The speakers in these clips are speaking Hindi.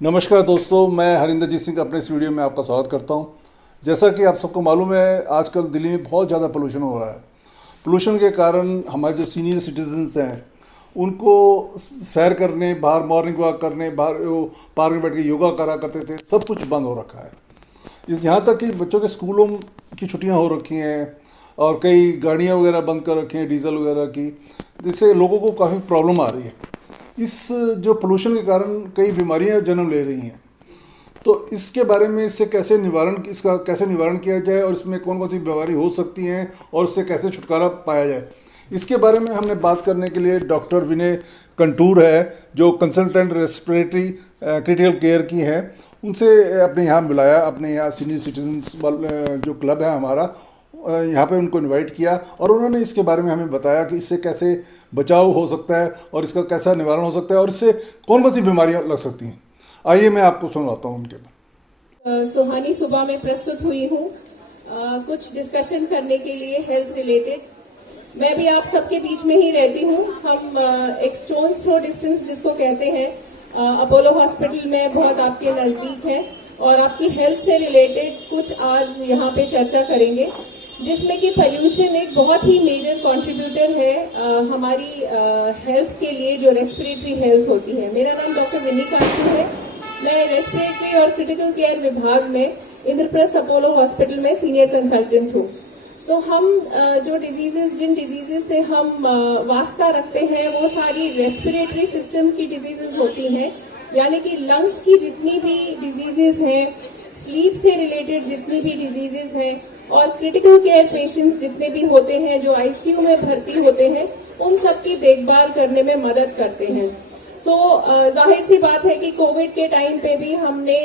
नमस्कार दोस्तों, मैं हरिंदरजीत सिंह अपने इस वीडियो में आपका स्वागत करता हूं। जैसा कि आप सबको मालूम है, आजकल दिल्ली में बहुत ज़्यादा पोल्यूशन हो रहा है। पोल्यूशन के कारण हमारे जो सीनियर सिटीजन्स हैं उनको सैर करने, बाहर मॉर्निंग वॉक करने, बाहर पार्क में बैठ के योगा करा करते थे, सब कुछ बंद हो रखा है। यहाँ तक कि बच्चों के स्कूलों की छुट्टियाँ हो रखी हैं और कई गाड़ियाँ वगैरह बंद कर रखी हैं डीजल वगैरह की, जिससे लोगों को काफ़ी प्रॉब्लम आ रही है। इस जो पोल्यूशन के कारण कई बीमारियां जन्म ले रही हैं, तो इसके बारे में इसका कैसे निवारण किया जाए और इसमें कौन कौन सी बीमारी हो सकती हैं और इससे कैसे छुटकारा पाया जाए, इसके बारे में हमने बात करने के लिए डॉक्टर विनय कंटूर है, जो कंसल्टेंट रेस्पिरेटरी क्रिटिकल केयर की हैं, उनसे अपने यहाँ बुलाया। अपने यहाँ सीनियर सिटीजन्स जो क्लब है हमारा, यहाँ पे उनको इनवाइट किया और उन्होंने इसके बारे में हमें बताया कि इससे कैसे बचाव हो सकता है और इसका कैसा निवारण हो सकता है और इससे कौन कौन सी बीमारियां लग सकती हैं। आइए मैं आपको सुनवाता हूँ उनके। सुहानी सुबह में प्रस्तुत हुई हूँ कुछ डिस्कशन करने के लिए हेल्थ रिलेटेड। मैं भी आप सबके बीच में ही रहती हूँ। हम एक स्टोन्स थ्रो डिस्टेंस जिसको कहते हैं, अपोलो हॉस्पिटल में बहुत आपके नजदीक है और आपकी हेल्थ से रिलेटेड कुछ आज यहाँ पे चर्चा करेंगे, जिसमें कि पोल्यूशन एक बहुत ही मेजर कंट्रीब्यूटर है हमारी हेल्थ के लिए, जो रेस्पिरेटरी हेल्थ होती है। मेरा नाम डॉक्टर विनी कांटू है। मैं रेस्पिरेटरी और क्रिटिकल केयर विभाग में इंद्रप्रस्थ अपोलो हॉस्पिटल में सीनियर कंसल्टेंट हूँ। सो हम जिन डिजीजेस से हम वास्ता रखते हैं वो सारी रेस्पिरेटरी सिस्टम की डिजीजेस होती हैं, यानी कि लंग्स की जितनी भी डिजीजेस हैं, स्लीप से रिलेटेड जितनी भी डिजीजेस हैं और क्रिटिकल केयर पेशेंट्स जितने भी होते हैं जो आईसीयू में भर्ती होते हैं, उन सब की देखभाल करने में मदद करते हैं। जाहिर सी बात है कि कोविड के टाइम पे भी हमने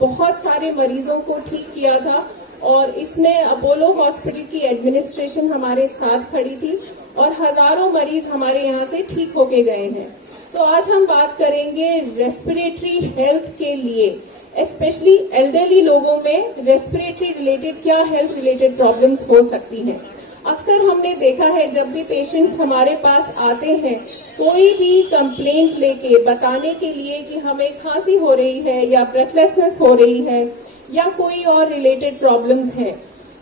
बहुत सारे मरीजों को ठीक किया था और इसमें अपोलो हॉस्पिटल की एडमिनिस्ट्रेशन हमारे साथ खड़ी थी और हजारों मरीज हमारे यहाँ से ठीक होके गए हैं। तो आज हम बात करेंगे रेस्पिरेटरी हेल्थ के लिए, स्पेशली एल्डरली लोगों में रेस्पिरेटरी रिलेटेड क्या हेल्थ रिलेटेड प्रॉब्लम्स हो सकती हैं। अक्सर हमने देखा है जब भी पेशेंट्स हमारे पास आते हैं कोई भी कंप्लेंट लेके बताने के लिए कि हमें खांसी हो रही है या ब्रेथलेसनेस हो रही है या कोई और रिलेटेड प्रॉब्लम्स है,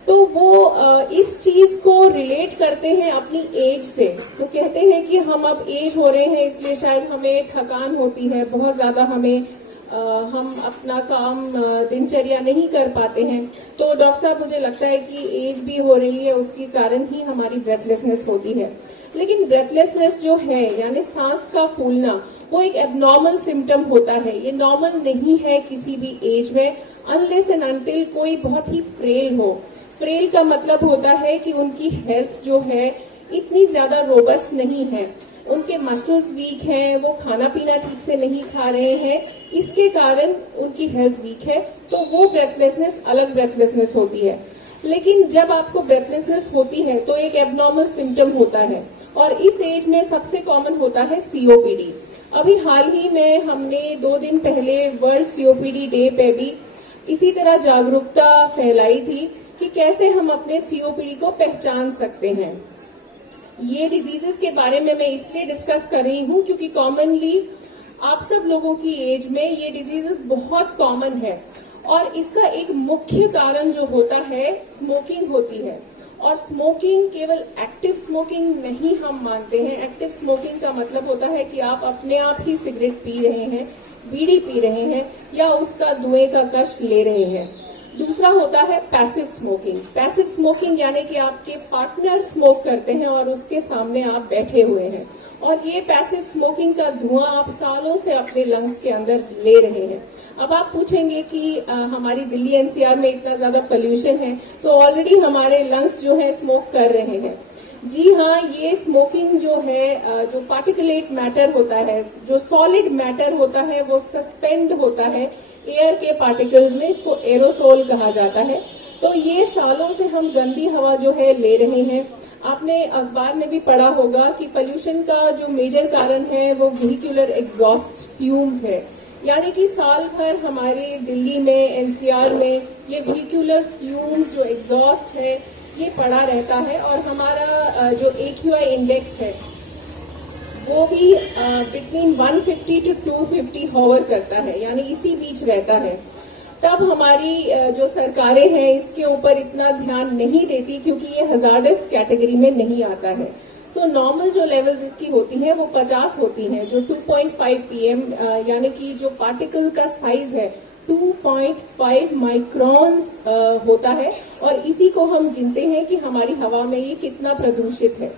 तो वो इस चीज को रिलेट करते हैं अपनी एज से। तो कहते हैं कि हम अब एज हो रहे हैं इसलिए शायद हमें थकान होती है बहुत ज्यादा, हम अपना काम दिनचर्या नहीं कर पाते हैं। तो डॉक्टर साहब मुझे लगता है कि एज भी हो रही है, उसके कारण ही हमारी ब्रेथलेसनेस होती है। लेकिन ब्रेथलेसनेस जो है यानी सांस का फूलना, वो एक एबनॉर्मल सिम्टम होता है। ये नॉर्मल नहीं है किसी भी एज में, अनलेस एंड अनटिल कोई बहुत ही फ्रेल हो। फ्रेल का मतलब होता है कि उनकी हेल्थ जो है इतनी ज्यादा रोबस्ट नहीं है, उनके मसल्स वीक हैं, वो खाना पीना ठीक से नहीं खा रहे हैं, इसके कारण उनकी हेल्थ वीक है। तो वो ब्रेथलेसनेस अलग ब्रेथलेसनेस होती है। लेकिन जब आपको ब्रेथलेसनेस होती है तो एक एबनॉर्मल सिम्टम होता है और इस एज में सबसे कॉमन होता है सीओपीडी। अभी हाल ही में हमने 2 दिन पहले वर्ल्ड सीओपीडी डे पे भी इसी तरह जागरूकता फैलाई थी कि कैसे हम अपने सीओपीडी को पहचान सकते हैं। ये डिजीजेस के बारे में मैं इसलिए डिस्कस कर रही हूँ क्योंकि कॉमनली आप सब लोगों की एज में ये डिजीजेस बहुत कॉमन है और इसका एक मुख्य कारण जो होता है स्मोकिंग होती है। और स्मोकिंग केवल एक्टिव स्मोकिंग नहीं हम मानते हैं। एक्टिव स्मोकिंग का मतलब होता है कि आप अपने आप ही सिगरेट पी रहे हैं, बीड़ी पी रहे हैं या उसका धुएं का कश ले रहे हैं। दूसरा होता है पैसिव स्मोकिंग। पैसिव स्मोकिंग यानी कि आपके पार्टनर स्मोक करते हैं और उसके सामने आप बैठे हुए हैं और ये पैसिव स्मोकिंग का धुआं आप सालों से अपने लंग्स के अंदर ले रहे हैं। अब आप पूछेंगे कि हमारी दिल्ली एनसीआर में इतना ज्यादा पोल्यूशन है तो ऑलरेडी हमारे लंग्स जो है स्मोक कर रहे हैं। जी हाँ, ये स्मोकिंग जो है, जो पार्टिकुलेट मैटर होता है, जो सॉलिड मैटर होता है, वो सस्पेंड होता है एयर के पार्टिकल्स में, इसको एरोसोल कहा जाता है। तो ये सालों से हम गंदी हवा जो है ले रहे हैं। आपने अखबार में भी पढ़ा होगा कि पोल्यूशन का जो मेजर कारण है वो व्हीक्यूलर एग्जॉस्ट फ्यूम्स है, यानी कि साल भर हमारे दिल्ली में एनसीआर में ये व्हीक्यूलर फ्यूम्स जो एग्जॉस्ट है ये पड़ा रहता है और हमारा जो AQI इंडेक्स है वो भी बिटवीन 150 टू 250 हॉवर करता है, यानी इसी बीच रहता है। तब हमारी जो सरकारें हैं इसके ऊपर इतना ध्यान नहीं देती, क्योंकि ये हजार्डस कैटेगरी में नहीं आता है। सो नॉर्मल जो लेवल्स इसकी होती हैं वो 50 होती हैं, जो 2.5 पीएम यानी कि जो पार्टिकल का साइज है 2.5 माइक्रॉन्स होता है, और इसी को हम गिनते हैं कि हमारी हवा में ये कितना प्रदूषित है।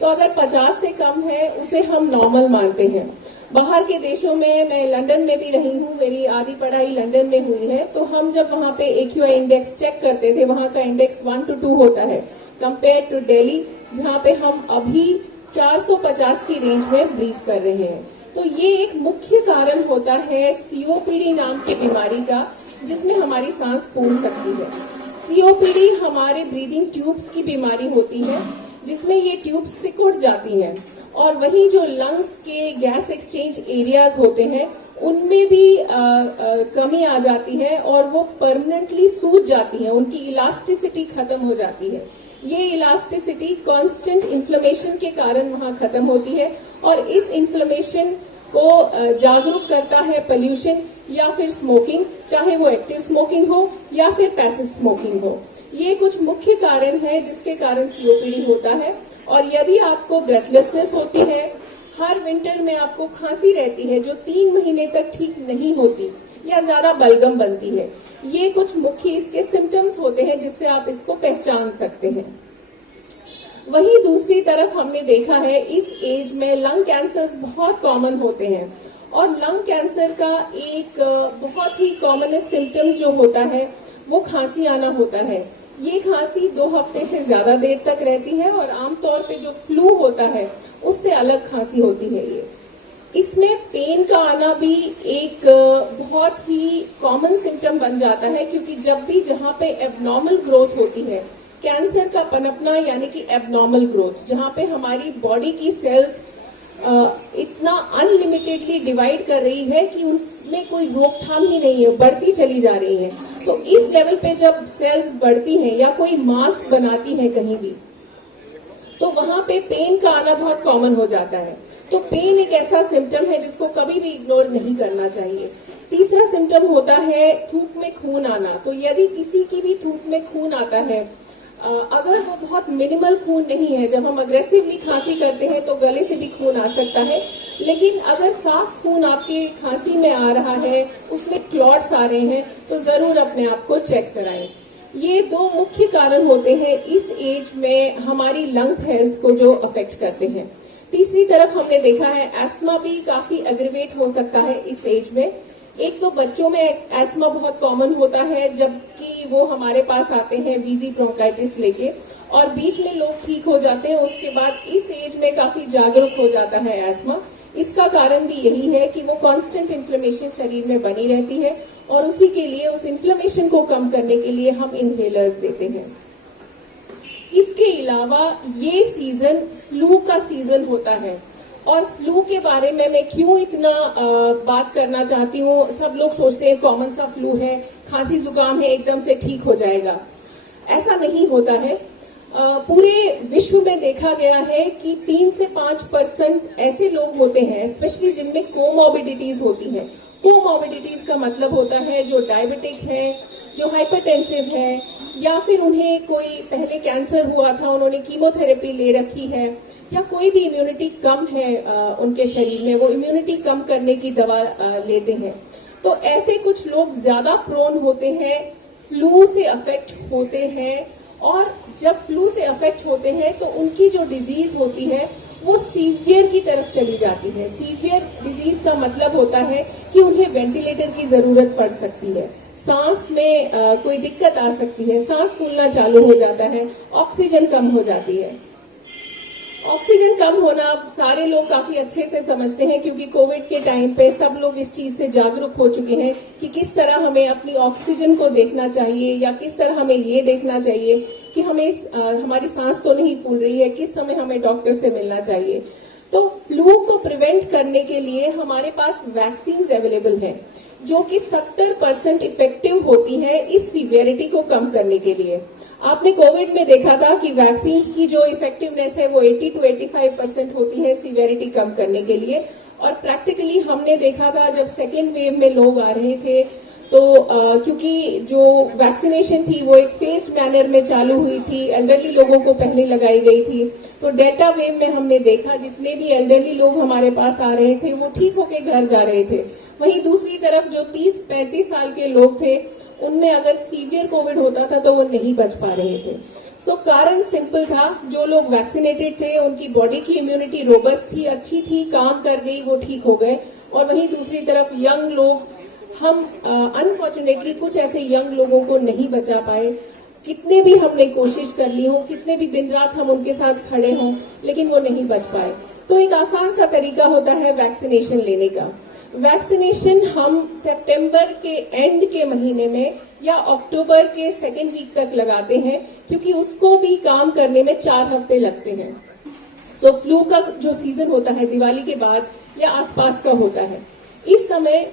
तो अगर 50 से कम है उसे हम नॉर्मल मानते हैं। बाहर के देशों में, मैं लंदन में भी रही हूँ, मेरी आधी पढ़ाई लंदन में हुई है, तो हम जब वहाँ पे AQI इंडेक्स चेक करते थे, वहाँ का इंडेक्स 1 to 2 होता है, कंपेयर टू दिल्ली जहाँ पे हम अभी 450 की रेंज में ब्रीथ कर रहे हैं। तो ये एक मुख्य कारण होता है COPD नाम की बीमारी का, जिसमें हमारी सांस फूल सकती है। COPD हमारे ब्रीदिंग ट्यूब्स की बीमारी होती है, जिसमें ये ट्यूब्स सिकुड़ जाती हैं, और वही जो लंग्स के गैस एक्सचेंज एरियाज होते हैं उनमें भी कमी आ जाती है, और वो परमानेंटली सूज जाती है, उनकी इलास्टिसिटी खत्म हो जाती है। ये इलास्टिसिटी कांस्टेंट इन्फ्लेमेशन के कारण वहां खत्म होती है, और इस इन्फ्लेमेशन को जागरूक करता है पोल्यूशन या फिर स्मोकिंग, चाहे वो एक्टिव स्मोकिंग हो या फिर पैसिव स्मोकिंग हो। ये कुछ मुख्य कारण है जिसके कारण COPD होता है। और यदि आपको ब्रेथलेसनेस होती है, हर विंटर में आपको खांसी रहती है जो 3 महीने तक ठीक नहीं होती या ज्यादा बलगम बनती है, ये कुछ मुख्य इसके सिम्टम्स होते हैं जिससे आप इसको पहचान सकते हैं। वहीं दूसरी तरफ हमने देखा है इस एज में लंग कैंसर्स बहुत कॉमन होते हैं, और लंग कैंसर का एक बहुत ही कॉमनेस्ट सिम्टम जो होता है वो खांसी आना होता है। ये खांसी 2 हफ्ते से ज्यादा देर तक रहती है, और आमतौर पे जो फ्लू होता है उससे अलग खांसी होती है ये। इसमें पेन का आना भी एक बहुत ही कॉमन सिम्टम बन जाता है, क्योंकि जब भी जहाँ पे एबनॉर्मल ग्रोथ होती है, कैंसर का पनपना यानी कि एबनॉर्मल ग्रोथ, जहाँ पे हमारी बॉडी की सेल्स इतना अनलिमिटेडली डिवाइड कर रही है कि उनमें कोई रोकथाम ही नहीं है, बढ़ती चली जा रही है। तो इस लेवल पे जब सेल्स बढ़ती हैं या कोई मास बनाती है कहीं भी, तो वहां पे पेन का आना बहुत कॉमन हो जाता है। तो पेन एक ऐसा सिम्टम है जिसको कभी भी इग्नोर नहीं करना चाहिए। तीसरा सिम्टम होता है थूक में खून आना। तो यदि किसी की भी थूक में खून आता है, अगर वो बहुत मिनिमल खून नहीं है, जब हम अग्रेसिवली खांसी करते हैं तो गले से भी खून आ सकता है, लेकिन अगर साफ खून आपके खांसी में आ रहा है, उसमें क्लॉट्स आ रहे हैं, तो जरूर अपने आप को चेक कराएं। ये 2 मुख्य कारण होते हैं इस एज में हमारी लंग हेल्थ को जो अफेक्ट करते हैं। तीसरी तरफ हमने देखा है एस्मा भी काफी एग्रीवेट हो सकता है इस एज में। एक तो बच्चों में एस्मा बहुत कॉमन होता है, जबकि वो हमारे पास आते हैं वीजी ब्रोंकाइटिस लेके, और बीच में लोग ठीक हो जाते हैं। उसके बाद इस एज में काफी जागरूक हो जाता है एस्मा। इसका कारण भी यही है कि वो कांस्टेंट इन्फ्लेमेशन शरीर में बनी रहती है, और उसी के लिए, उस इन्फ्लेमेशन को कम करने के लिए हम इनहेलर्स देते हैं। इसके अलावा ये सीजन फ्लू का सीजन होता है, और फ्लू के बारे में मैं क्यों इतना बात करना चाहती हूँ। सब लोग सोचते हैं कॉमन सा फ्लू है, खांसी जुकाम है, एकदम से ठीक हो जाएगा। ऐसा नहीं होता है। पूरे विश्व में देखा गया है कि 3 से 5% ऐसे लोग होते हैं, स्पेशली जिनमें कोमॉर्बिडिटीज होती हैं। कोमॉर्बिडिटीज का मतलब होता है जो डायबिटिक है, जो हाइपरटेंसिव है, या फिर उन्हें कोई पहले कैंसर हुआ था, उन्होंने कीमोथेरेपी ले रखी है, या कोई भी इम्यूनिटी कम है उनके शरीर में, वो इम्यूनिटी कम करने की दवा लेते हैं। तो ऐसे कुछ लोग ज्यादा प्रोन होते हैं, फ्लू से अफेक्ट होते हैं, और जब फ्लू से अफेक्ट होते हैं तो उनकी जो डिजीज होती है वो सीवियर की तरफ चली जाती है। सीवियर डिजीज का मतलब होता है कि उन्हें वेंटिलेटर की जरूरत पड़ सकती है, सांस में कोई दिक्कत आ सकती है, सांस फूलना चालू हो जाता है, ऑक्सीजन कम हो जाती है। ऑक्सीजन कम होना सारे लोग काफी अच्छे से समझते हैं, क्योंकि कोविड के टाइम पे सब लोग इस चीज से जागरूक हो चुके हैं कि किस तरह हमें अपनी ऑक्सीजन को देखना चाहिए, या किस तरह हमें ये देखना चाहिए कि हमें हमारी सांस तो नहीं फूल रही है, किस समय हमें डॉक्टर से मिलना चाहिए। तो फ्लू को प्रिवेंट करने के लिए हमारे पास वैक्सीन अवेलेबल हैं, जो कि 70% इफेक्टिव होती है इस सीवियरिटी को कम करने के लिए। आपने कोविड में देखा था कि वैक्सीन की जो इफेक्टिवनेस है वो 80 to 85% होती है सीवियरिटी कम करने के लिए। और प्रैक्टिकली हमने देखा था जब सेकेंड वेव में लोग आ रहे थे तो क्योंकि जो वैक्सीनेशन थी वो एक फेस्ड मैनर में चालू हुई थी, एल्डरली लोगों को पहले लगाई गई थी, तो डेल्टा वेव में हमने देखा जितने भी एल्डरली लोग हमारे पास आ रहे थे वो ठीक होके घर जा रहे थे। वहीं दूसरी तरफ जो 30-35 साल के लोग थे उनमें अगर सीवियर कोविड होता था तो वो नहीं बच पा रहे थे। सो कारण सिंपल था, जो लोग वैक्सीनेटेड थे उनकी बॉडी की इम्यूनिटी रोबस्ट थी, अच्छी थी, काम कर गई, वो ठीक हो गए। और वहीं दूसरी तरफ यंग लोग, हम अनफॉर्चुनेटली कुछ ऐसे यंग लोगों को नहीं बचा पाए। कितने भी हमने कोशिश कर ली हो, कितने भी दिन रात हम उनके साथ खड़े हों, लेकिन वो नहीं बच पाए। तो एक आसान सा तरीका होता है वैक्सीनेशन लेने का। वैक्सीनेशन हम सितंबर के एंड के महीने में या अक्टूबर के सेकेंड वीक तक लगाते हैं, क्योंकि उसको भी काम करने में 4 हफ्ते लगते हैं। सो फ्लू का जो सीजन होता है दिवाली के बाद या आसपास का होता है, इस समय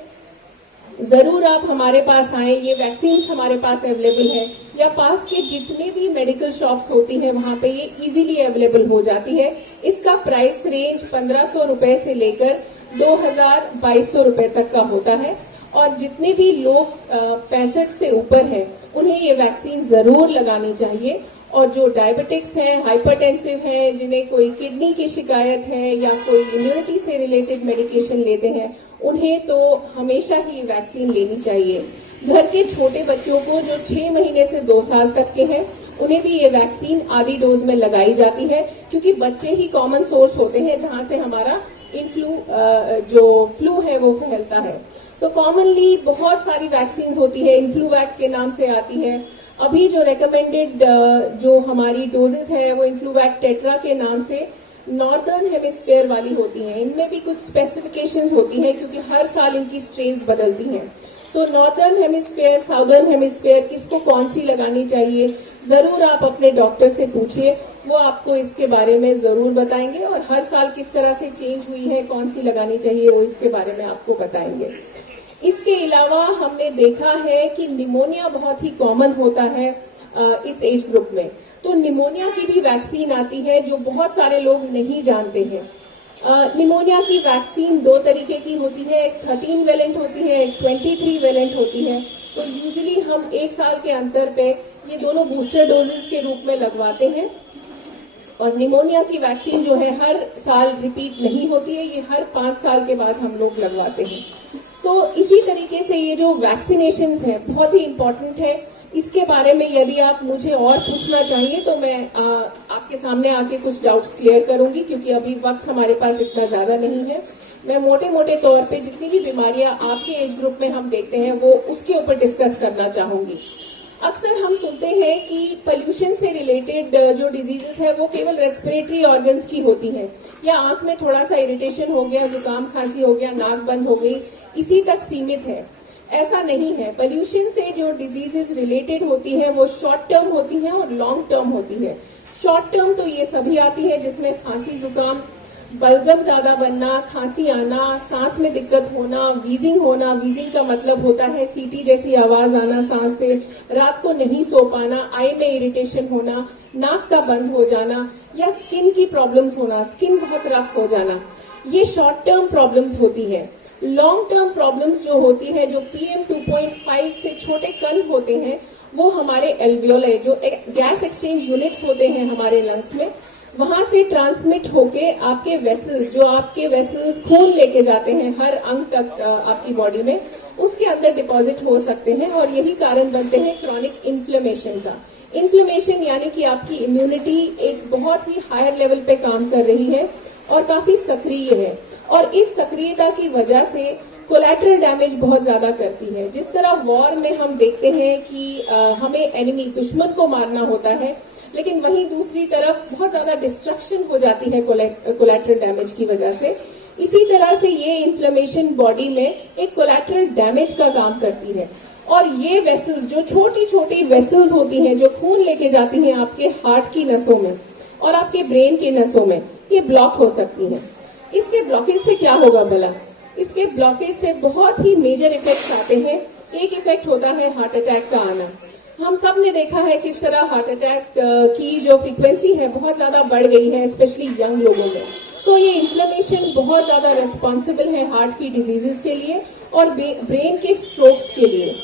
जरूर आप हमारे पास आए, ये वैक्सीन हमारे पास अवेलेबल है, या पास के जितने भी मेडिकल शॉप्स होती हैं वहां पे ये इजीली अवेलेबल हो जाती है। इसका प्राइस रेंज 1500 रुपए से लेकर 2200 रुपए तक का होता है। और जितने भी लोग 65 से ऊपर हैं उन्हें ये वैक्सीन जरूर लगानी चाहिए। और जो डायबिटिक्स हैं, हाइपरटेंसिव हैं, जिन्हें कोई किडनी की शिकायत है या कोई इम्यूनिटी से रिलेटेड मेडिकेशन लेते हैं, उन्हें तो हमेशा ही वैक्सीन लेनी चाहिए। घर के छोटे बच्चों को जो 6 महीने से 2 साल तक के हैं उन्हें भी ये वैक्सीन आधी डोज में लगाई जाती है, क्योंकि बच्चे ही कॉमन सोर्स होते हैं जहां से हमारा जो फ्लू है वो फैलता है। सो कॉमनली बहुत सारी वैक्सीन होती है, इन्फ्लूवैक के नाम से आती है। अभी जो रेकमेंडेड जो हमारी डोजेस है वो इन्फ्लूवैक टेट्रा के नाम से नॉर्दर्न हेमिस्फेयर वाली होती हैं। इनमें भी कुछ स्पेसिफिकेशंस होती हैं क्योंकि हर साल इनकी स्ट्रेन्स बदलती हैं। सो नॉर्दर्न हेमिस्फेयर, साउदर्न हेमिस्फेयर, किसको कौन सी लगानी चाहिए, जरूर आप अपने डॉक्टर से पूछिए, वो आपको इसके बारे में जरूर बताएंगे। और हर साल किस तरह से चेंज हुई है, कौन सी लगानी चाहिए, वो इसके बारे में आपको बताएंगे। इसके अलावा हमने देखा है कि निमोनिया बहुत ही कॉमन होता है इस एज ग्रुप में, तो निमोनिया की भी वैक्सीन आती है जो बहुत सारे लोग नहीं जानते हैं। निमोनिया की वैक्सीन 2 तरीके की होती है, एक 13 वैलेंट होती है, एक 23 वैलेंट होती है। तो यूजुअली हम 1 साल के अंतर पे ये दोनों बूस्टर डोजेस के रूप में लगवाते हैं। और निमोनिया की वैक्सीन जो है हर साल रिपीट नहीं होती है, ये हर 5 साल के बाद हम लोग लगवाते हैं। सो इसी तरीके से ये जो वैक्सीनेशन है बहुत ही इम्पोर्टेंट है। इसके बारे में यदि आप मुझे और पूछना चाहिए तो मैं आपके सामने आके कुछ डाउट्स क्लियर करूंगी, क्योंकि अभी वक्त हमारे पास इतना ज्यादा नहीं है। मैं मोटे मोटे तौर पे जितनी भी बीमारियां आपके एज ग्रुप में हम देखते हैं वो उसके ऊपर डिस्कस करना चाहूंगी। अक्सर हम सुनते हैं कि पोल्यूशन से रिलेटेड जो डिजीजेस है वो केवल रेस्पिरेटरी ऑर्गन्स की होती हैं, या आंख में थोड़ा सा इरिटेशन हो गया, जुकाम खांसी हो गया, नाक बंद हो गई, इसी तक सीमित है। ऐसा नहीं है। पोल्यूशन से जो डिजीजेस रिलेटेड होती है वो शॉर्ट टर्म होती है और लॉन्ग टर्म होती है। शॉर्ट टर्म तो ये सभी आती है जिसमें खांसी, जुकाम, बलगम ज्यादा बनना, खांसी आना, सांस में दिक्कत होना, वीजिंग होना। वीजिंग का मतलब होता है सीटी जैसी आवाज आना सांस से, रात को नहीं सो पाना, आई में इरिटेशन होना, नाक का बंद हो जाना, या स्किन की प्रॉब्लम्स होना, स्किन बहुत रफ हो जाना, ये शॉर्ट टर्म प्रॉब्लम्स होती है। लॉन्ग टर्म प्रॉब्लम्स जो होती है, जो PM 2.5 से छोटे कण होते हैं, वो हमारे एल्वियोलाई, जो गैस एक्सचेंज यूनिट्स होते हैं हमारे लंग्स में, वहां से ट्रांसमिट होके आपके वेसल्स, जो आपके वेसल्स खून लेके जाते हैं हर अंग तक आपकी बॉडी में, उसके अंदर डिपॉजिट हो सकते हैं। और यही कारण बनते हैं क्रॉनिक इन्फ्लेमेशन का। इन्फ्लेमेशन यानी कि आपकी इम्यूनिटी एक बहुत ही हायर लेवल पे काम कर रही है और काफी सक्रिय है, और इस सक्रियता की वजह से कोलैटरल डैमेज बहुत ज्यादा करती है। जिस तरह वॉर में हम देखते हैं कि हमें एनिमी, दुश्मन को मारना होता है, लेकिन वहीं दूसरी तरफ बहुत ज्यादा डिस्ट्रक्शन हो जाती है कोलैटरल डैमेज की वजह से। इसी तरह से ये इन्फ्लेमेशन बॉडी में एक कोलैटरल डैमेज का काम करती है। और ये वेसल्स, जो छोटी छोटी वेसल्स होती हैं जो खून लेके जाती हैं आपके हार्ट की नसों में और आपके ब्रेन की नसों में, ये ब्लॉक हो सकती हैं। इसके ब्लॉकेज से क्या होगा भला? इसके ब्लॉकेज से बहुत ही मेजर इफेक्ट्स आते हैं। एक इफेक्ट होता है हार्ट अटैक का आना। हम सब ने देखा है किस तरह हार्ट अटैक की जो फ्रीक्वेंसी है बहुत ज्यादा बढ़ गई है, स्पेशली यंग लोगों में। सो ये इन्फ्लेमेशन बहुत ज्यादा रिस्पॉन्सिबल है हार्ट की डिजीजेस के लिए और ब्रेन के स्ट्रोक्स के लिए।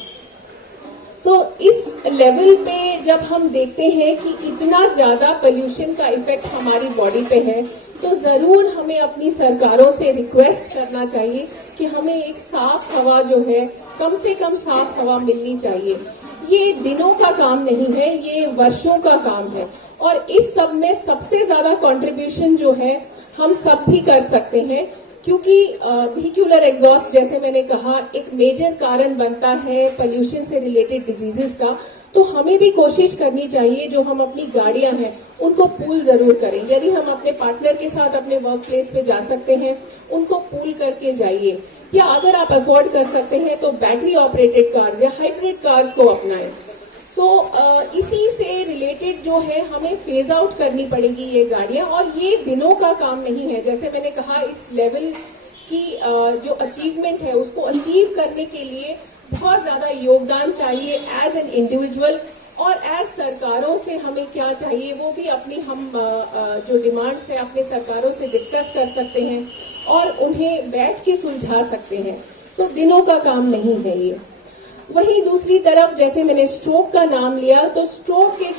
सो इस लेवल पे जब हम देखते हैं कि इतना ज्यादा पोल्यूशन का इफेक्ट हमारी बॉडी पे है, तो जरूर हमें अपनी सरकारों से रिक्वेस्ट करना चाहिए कि हमें एक साफ हवा जो है, कम से कम साफ हवा मिलनी चाहिए। ये दिनों का काम नहीं है, ये वर्षों का काम है। और इस सब में सबसे ज्यादा कंट्रीब्यूशन जो है हम सब भी कर सकते हैं, क्योंकि व्हीक्यूलर एग्जॉस्ट जैसे मैंने कहा एक मेजर कारण बनता है पोल्यूशन से रिलेटेड डिजीजेस का। तो हमें भी कोशिश करनी चाहिए, जो हम अपनी गाड़ियां हैं उनको पूल जरूर करें। यदि हम अपने पार्टनर के साथ अपने वर्क प्लेस पे जा सकते हैं, उनको पूल करके जाइए, या अगर आप अफोर्ड कर सकते हैं तो बैटरी ऑपरेटेड कार्स या हाइब्रिड कार्स को अपनाएं। सो इसी से रिलेटेड जो है हमें फेज आउट करनी पड़ेगी ये गाड़ियां, और ये दिनों का काम नहीं है। जैसे मैंने कहा, इस लेवल की जो अचीवमेंट है उसको अचीव करने के लिए बहुत ज्यादा योगदान चाहिए एज एन इंडिविजुअल, और एज सरकारों से हमें क्या चाहिए वो भी अपनी हम जो डिमांड्स है अपने सरकारों से डिस्कस कर सकते हैं और उन्हें बैठ के सुलझा सकते हैं। सो दिनों का काम नहीं है ये। वहीं दूसरी तरफ जैसे मैंने स्ट्रोक का नाम लिया, तो स्ट्रोक के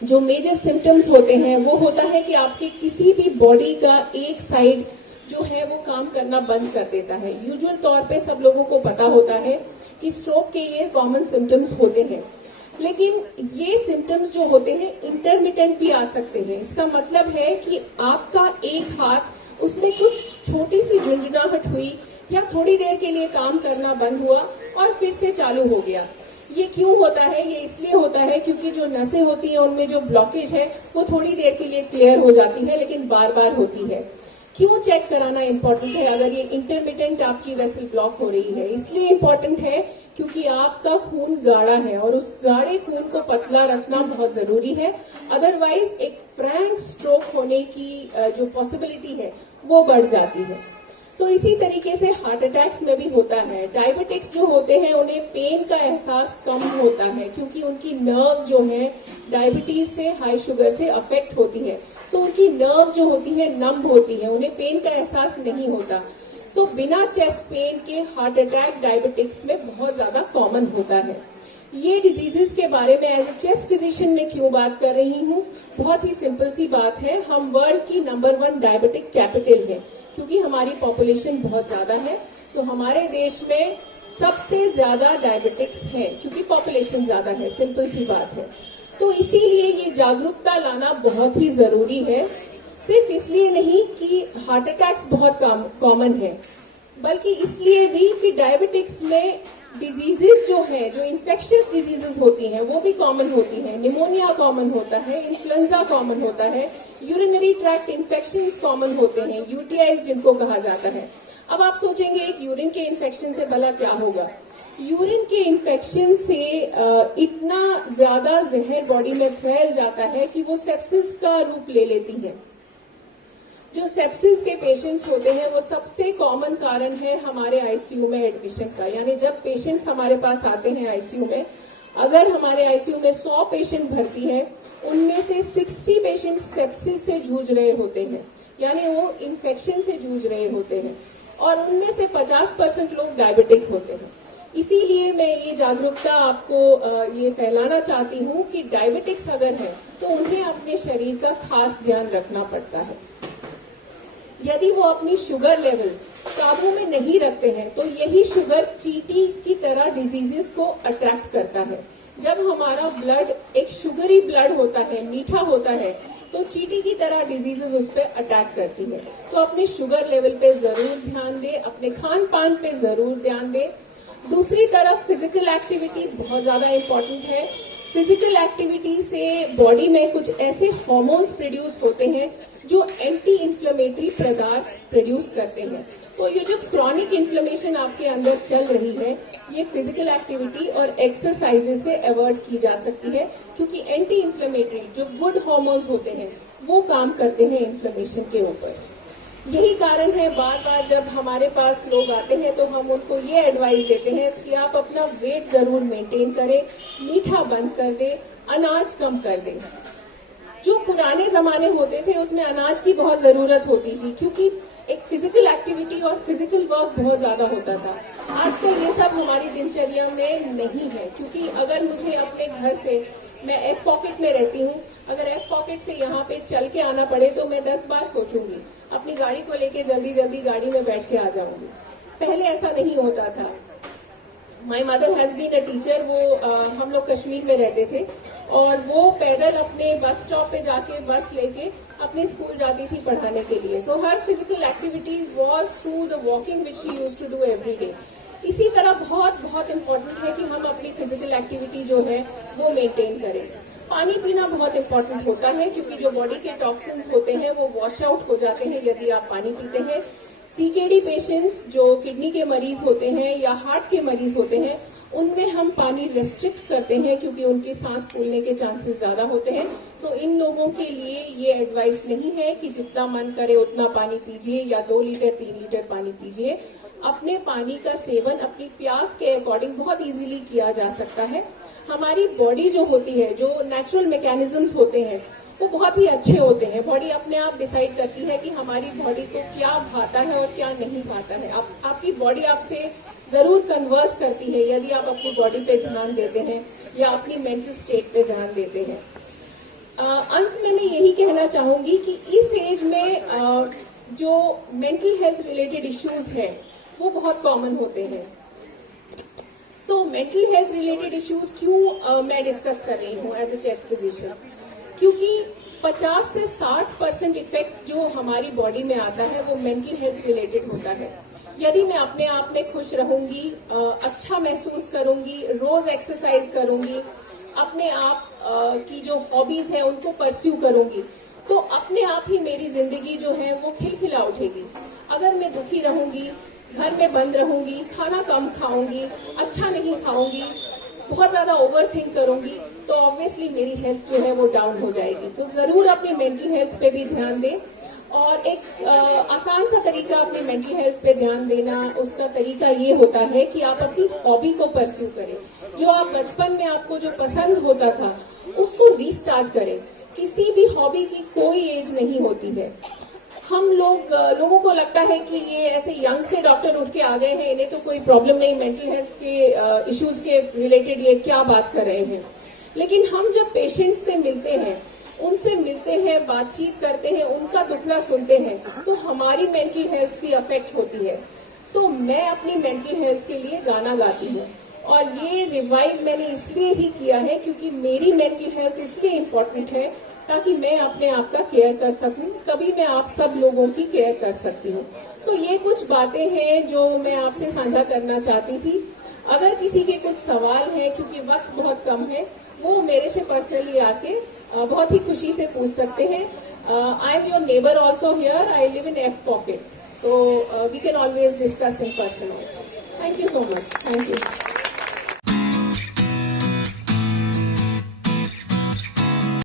जो मेजर सिम्टम्स होते हैं वो होता है कि आपके किसी भी बॉडी का एक साइड जो है वो काम करना बंद कर देता है। यूजुअल तौर पे सब लोगों को पता होता है कि स्ट्रोक के ये कॉमन सिम्टम्स होते हैं, लेकिन ये सिम्टम्स जो होते हैं इंटरमिटेंट भी आ सकते हैं। इसका मतलब है कि आपका एक हाथ, उसमें कुछ छोटी सी झुंझुनाहट हुई या थोड़ी देर के लिए काम करना बंद हुआ और फिर से चालू हो गया। ये क्यों होता है? ये इसलिए होता है क्योंकि जो नसें होती हैं उनमें जो ब्लॉकेज है वो थोड़ी देर के लिए क्लियर हो जाती है, लेकिन बार बार होती है। क्यों चेक कराना इंपॉर्टेंट है अगर ये इंटरमिटेंट आपकी वेसल ब्लॉक हो रही है? इसलिए इंपॉर्टेंट है क्योंकि आपका खून गाढ़ा है और उस गाढ़े खून को पतला रखना बहुत जरूरी है। अदरवाइज एक फ्रैंक स्ट्रोक होने की जो पॉसिबिलिटी है वो बढ़ जाती है। सो इसी तरीके से हार्ट अटैक्स में भी होता है। डायबिटिक्स जो होते हैं उन्हें पेन का एहसास कम होता है क्योंकि उनकी नर्व जो है डायबिटीज से, हाई शुगर से अफेक्ट होती है। सो उनकी नर्व जो होती है नम्ब होती है, उन्हें पेन का एहसास नहीं होता। सो बिना चेस्ट पेन के हार्ट अटैक डायबिटिक्स में बहुत ज्यादा कॉमन होता है। ये डिजीजेस के बारे में एज ए चेस्ट फिजिशियन में क्यों बात कर रही हूँ? बहुत ही सिंपल सी बात है, हम वर्ल्ड की नंबर 1 डायबिटिक कैपिटल है क्योंकि हमारी पॉपुलेशन बहुत ज्यादा है। सो हमारे देश में सबसे ज्यादा डायबिटिक्स है क्योंकि पॉपुलेशन ज्यादा है, सिंपल सी बात है। तो इसीलिए ये जागरूकता लाना बहुत ही जरूरी है। सिर्फ इसलिए नहीं कि हार्ट अटैक्स बहुत कॉमन है, बल्कि इसलिए भी कि डायबिटिक्स में डिजीजेस जो है, जो इन्फेक्शियस डिजीजेस होती हैं वो भी कॉमन होती हैं। निमोनिया कॉमन होता है, इन्फ्लुएंजा कॉमन होता है, यूरिनरी ट्रैक्ट इन्फेक्शंस कॉमन होते हैं, यूटीआईज जिनको कहा जाता है। अब आप सोचेंगे एक यूरिन के इन्फेक्शन से भला क्या होगा? यूरिन के इन्फेक्शन से इतना ज्यादा जहर बॉडी में फैल जाता है कि वो सेप्सिस का रूप ले लेती है। जो सेप्सिस के पेशेंट्स होते हैं वो सबसे कॉमन कारण है हमारे आईसीयू में एडमिशन का। यानी जब पेशेंट्स हमारे पास आते हैं आईसीयू में, अगर हमारे आईसीयू में 100 पेशेंट भर्ती हैं, उनमें से 60 पेशेंट सेप्सिस से जूझ रहे होते हैं, यानी वो इन्फेक्शन से जूझ रहे होते हैं, और उनमें से 50% लोग डायबिटिक होते हैं। इसीलिए मैं ये जागरूकता आपको ये फैलाना चाहती हूँ कि डायबिटिक्स अगर है तो उन्हें अपने शरीर का खास ध्यान रखना पड़ता है। यदि वो अपनी शुगर लेवल काबू में नहीं रखते हैं तो यही शुगर चींटी की तरह डिजीजेस को अट्रैक्ट करता है। जब हमारा ब्लड एक शुगरी ब्लड होता है, मीठा होता है, तो चींटी की तरह डिजीजेस उस पर अटैक करती है। तो अपने शुगर लेवल पे जरूर ध्यान दें, अपने खान पान पे जरूर ध्यान दें। दूसरी तरफ फिजिकल एक्टिविटी बहुत ज्यादा इम्पोर्टेंट है। फिजिकल एक्टिविटी से बॉडी में कुछ ऐसे हार्मोन्स प्रोड्यूस होते हैं जो एंटी इन्फ्लेमेटरी पदार्थ प्रोड्यूस करते हैं। सो ये जो क्रॉनिक इन्फ्लेमेशन आपके अंदर चल रही है, ये फिजिकल एक्टिविटी और एक्सरसाइजेस से अवॉइड की जा सकती है, क्योंकि एंटी इन्फ्लेमेटरी जो गुड हार्मोन्स होते हैं वो काम करते हैं इन्फ्लेमेशन के ऊपर। यही कारण है बार बार जब हमारे पास लोग आते हैं तो हम उनको ये एडवाइस देते हैं कि आप अपना वेट जरूर मेंटेन करें, मीठा बंद कर दें, अनाज कम कर दें। जो पुराने जमाने होते थे उसमें अनाज की बहुत जरूरत होती थी क्योंकि एक फिजिकल एक्टिविटी और फिजिकल वर्क बहुत ज्यादा होता था। आजकल ये सब हमारी दिनचर्या में नहीं है क्योंकि अगर मुझे अपने घर से, मैं एफ पॉकेट में रहती हूँ, अगर एफ पॉकेट से यहाँ पे चल के आना पड़े तो मैं 10 बार सोचूंगी, अपनी गाड़ी को लेके जल्दी जल्दी गाड़ी में बैठ के आ जाऊंगी। पहले ऐसा नहीं होता था। My mother has been a teacher, वो हम लोग कश्मीर में रहते थे और वो पैदल अपने बस स्टॉप पे जाके बस लेके अपने स्कूल जाती थी पढ़ाने के लिए। सो हर physical activity was through the walking which she used to do every day. इसी तरह बहुत बहुत इम्पोर्टेंट है कि हम अपनी फिजिकल एक्टिविटी जो है वो मेंटेन करें। पानी पीना बहुत इम्पोर्टेंट होता है क्योंकि जो बॉडी के टॉक्सिन्स होते हैं वो वॉश आउट हो जाते हैं यदि आप पानी पीते हैं। सीकेडी पेशेंट्स जो किडनी के मरीज होते हैं या हार्ट के मरीज होते हैं उनमें हम पानी रेस्ट्रिक्ट करते हैं क्योंकि उनके सांस फूलने के चांसेस ज्यादा होते हैं। सो इन लोगों के लिए ये एडवाइस नहीं है कि जितना मन करे उतना पानी पीजिए या 2 लीटर 3 लीटर पानी पीजिए। अपने पानी का सेवन अपनी प्यास के अकॉर्डिंग बहुत इजीली किया जा सकता है। हमारी बॉडी जो होती है, जो नेचुरल मैकेनिज्म्स होते हैं वो बहुत ही अच्छे होते हैं। बॉडी अपने आप डिसाइड करती है कि हमारी बॉडी को क्या भाता है और क्या नहीं भाता है। आपकी बॉडी आपसे जरूर कन्वर्स करती है यदि आप अपनी बॉडी पे ध्यान देते हैं या अपनी मेंटल स्टेट पे ध्यान देते हैं। अंत में मैं यही कहना चाहूंगी कि इस एज में जो मेंटल हेल्थ रिलेटेड इश्यूज है वो बहुत कॉमन होते हैं। So mental health related issues क्यों मैं डिस्कस कर रही हूँ एज अ चेस्ट फिजिशियन, क्योंकि 50 से 60% इफेक्ट जो हमारी बॉडी में आता है वो मेंटल हेल्थ रिलेटेड होता है। यदि मैं अपने आप में खुश रहूंगी, अच्छा महसूस करूंगी, रोज एक्सरसाइज करूंगी, अपने आप की जो हॉबीज है उनको परस्यू करूंगी तो अपने आप ही मेरी जिंदगी जो है वो खिलखिला उठेगी। अगर मैं दुखी रहूंगी, घर में बंद रहूंगी, खाना कम खाऊंगी, अच्छा नहीं खाऊंगी, बहुत ज्यादा ओवर थिंक करूंगी तो ऑब्वियसली मेरी हेल्थ जो है वो डाउन हो जाएगी। तो जरूर अपनी मेंटल हेल्थ पे भी ध्यान दें और एक आसान सा तरीका अपने मेंटल हेल्थ पे ध्यान देना, उसका तरीका ये होता है कि आप अपनी हॉबी को परस्यू करें। जो आप बचपन में आपको जो पसंद होता था उसको रीस्टार्ट करें। किसी भी हॉबी की कोई एज नहीं होती है। हम लोगों को लगता है कि ये ऐसे यंग से डॉक्टर उठ के आ गए हैं, इन्हें तो कोई प्रॉब्लम नहीं, मेंटल हेल्थ के इश्यूज के रिलेटेड ये क्या बात कर रहे हैं। लेकिन हम जब पेशेंट से मिलते हैं, उनसे मिलते हैं, बातचीत करते हैं, उनका दुखड़ा सुनते हैं तो हमारी मेंटल हेल्थ भी अफेक्ट होती है। सो मैं अपनी मेंटल हेल्थ के लिए गाना गाती हूँ और ये रिवाइव मैंने इसलिए ही किया है क्योंकि मेरी मेंटल हेल्थ इसलिए इम्पोर्टेंट है ताकि मैं अपने आप का केयर कर सकूं, तभी मैं आप सब लोगों की केयर कर सकती हूँ। सो ये कुछ बातें हैं जो मैं आपसे साझा करना चाहती थी। अगर किसी के कुछ सवाल है, क्योंकि वक्त बहुत कम है, वो मेरे से पर्सनली आके बहुत ही खुशी से पूछ सकते हैं। I am your neighbour also here, I live in F pocket, so we can always discuss in person also. Thank you so much. Thank you.